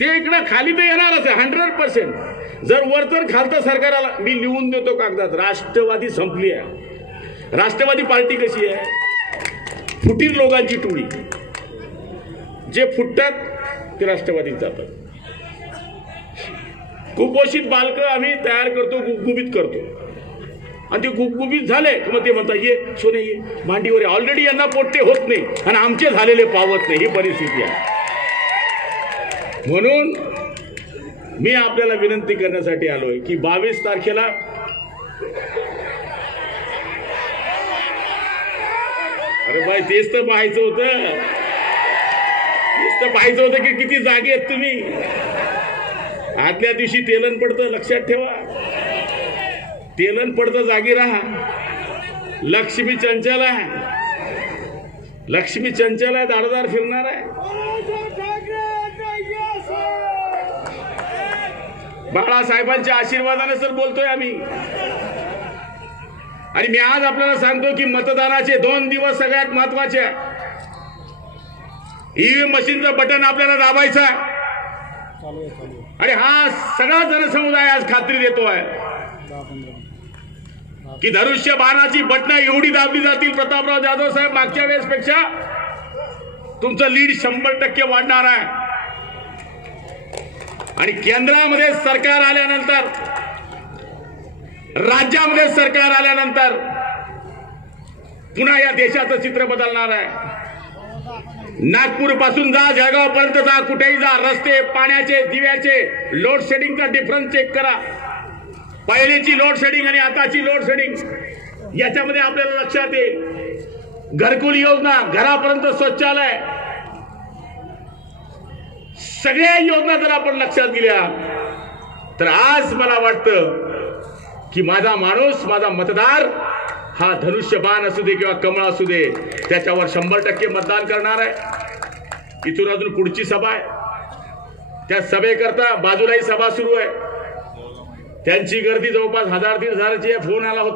ते इकडं खाली तर येणारच आहे हंड्रेड पर्सेंट जर वर तर खालतं सरकाराला मी लिहून देतो कागदात राष्ट्रवादी संपली आहे. राष्ट्रवादी पार्टी कशी आहे? फुटीर लोकांची टोळी. जे फुटतात ते राष्ट्रवादीत जातात. कुपोषित बालक आम्ही तयार करतो गुबगुबीत करतो. आणि ते गुबगुबीत झाले की मग ते म्हणतात ये सोने ये. मांडीवर ऑलरेडी यांना पोट्टे होत नाही. आणि आमचे झालेले पावत नाही. ही परिस्थिती आहे. म्हणून मी आपल्याला विनंती करण्यासाठी आलोय की बावीस तारखेला अरे भाई तेच तर पाहायचं होतं. तेच तर पाहायचं होतं की किती जागे आहेत तुम्ही. आदल्या दिवशी तेलन पडतं लक्षात ठेवा. तेलन पडतं जागी राहा. लक्ष्मी चंचल आहे. लक्ष्मी चंचल आहे दारदार फिरणार आहे. बाळासाहेबांच्या आशीर्वादाने सर बोलतोय आम्ही. आणि मी आज आपल्याला सांगतो की मतदानाचे दोन दिवस सगळ्यात महत्त्वाचे ईव्हीएम मशीनचं बटन आपल्याला दाबायचं आहे. आणि हा सगळा जनसमुदाय आज खात्री देतो आहे की धनुष्य बाणाची बटणं एवढी दाबली जातील प्रतापराव जाधव साहेब मागच्या वेळेसपेक्षा तुमचं लीड शंभर टक्के वाढणार आहे. आणि केंद्रामध्ये सरकार आल्यानंतर राज्यामध्ये सरकार आल्यानंतर पुन्हा या देशाचं चित्र बदलणार आहे. नागपूरपासून जा जळगाव पर्यंत जा कुठेही जा रस्ते पाण्याचे दिव्याचे लोड शेडिंगचा डिफरन्स चेक करा. पहिलीची लोड शेडिंग आणि आताची लोड शेडिंग याच्यामध्ये आपल्याला लक्षात येईल. घरकुल योजना घरापर्यंत शौचालय सगळ्या योजना जर आपण लक्षात दिल्या तर आज मला वाटतं की माझा माणूस माझा मतदार हा धनुष्यबाण असू दे किंवा कमळ असू दे त्याच्यावर शंभर टक्के मतदान करणार आहे. इथून अजून पुढची सभा आहे. त्या सभेकरता बाजूलाही सभा सुरू आहे. त्यांची गर्दी जवळपास हजार दीड हजाराची आहे. फोन आला होता.